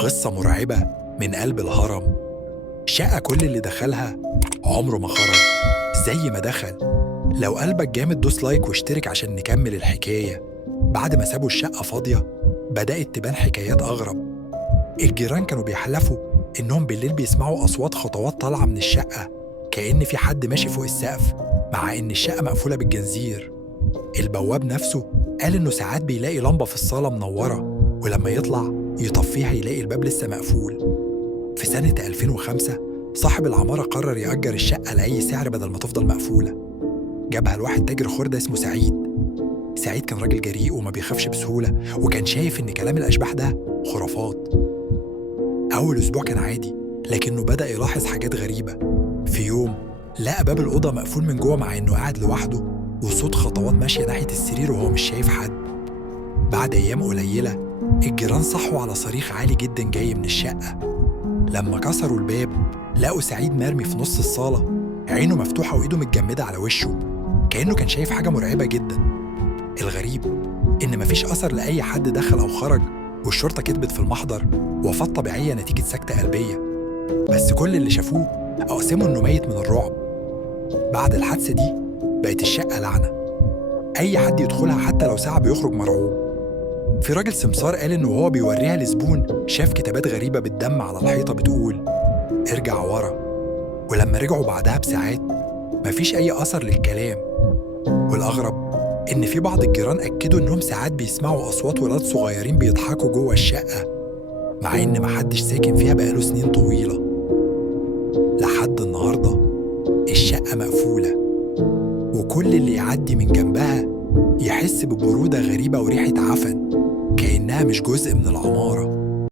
قصة مرعبة من قلب الهرم. شقة كل اللي دخلها عمره ما خرج زي ما دخل. لو قلبك جامد دوس لايك واشترك عشان نكمل الحكاية. بعد ما سابوا الشقة فاضية بدأت تبان حكايات أغرب. الجيران كانوا بيحلفوا إنهم بالليل بيسمعوا أصوات خطوات طالعة من الشقة، كأن في حد ماشي فوق السقف، مع إن الشقة مقفولة بالجنزير. البواب نفسه قال إنه ساعات بيلاقي لمبة في الصالة منورة، ولما يطلع يطفيها يلاقي الباب لسه مقفول. في سنة 2005 صاحب العمارة قرر يأجر الشقة لأي سعر بدل ما تفضل مقفولة. جابها لواحد تاجر خردة اسمه سعيد. سعيد كان راجل جريء وما بيخافش بسهولة، وكان شايف إن كلام الأشباح ده خرافات. أول أسبوع كان عادي، لكنه بدأ يلاحظ حاجات غريبة. في يوم لقى باب الأوضة مقفول من جوه مع إنه قاعد لوحده، وصوت خطوات ماشية ناحية السرير وهو مش شايف حد. بعد أيام قليلة الجيران صحوا على صريخ عالي جدا جاي من الشقة. لما كسروا الباب لقوا سعيد مرمي في نص الصالة، عينه مفتوحة وإيده متجمدة على وشه، كأنه كان شايف حاجة مرعبة جدا. الغريب إن مفيش أثر لأي حد دخل أو خرج، والشرطة كتبت في المحضر وفاة طبيعية نتيجة سكتة قلبية. بس كل اللي شافوه أقسموا إنه ميت من الرعب. بعد الحادثة دي بقت الشقة لعنة، أي حد يدخلها حتى لو ساعة بيخرج مرعوب. في راجل سمسار قال إنه وهو بيوريها لزبون شاف كتابات غريبة بالدم على الحيطة بتقول ارجع ورا. ولما رجعوا بعدها بساعات مفيش أي أثر للكلام. والأغرب إن في بعض الجيران أكدوا إنهم ساعات بيسمعوا أصوات ولاد صغيرين بيضحكوا جوه الشقة، مع إن محدش ساكن فيها بقاله سنين طويلة. لحد النهاردة الشقة مقفولة، وكل اللي يعدي من جنبها يحس ببرودة غريبة وريحة عفن، كأنها مش جزء من العمارة.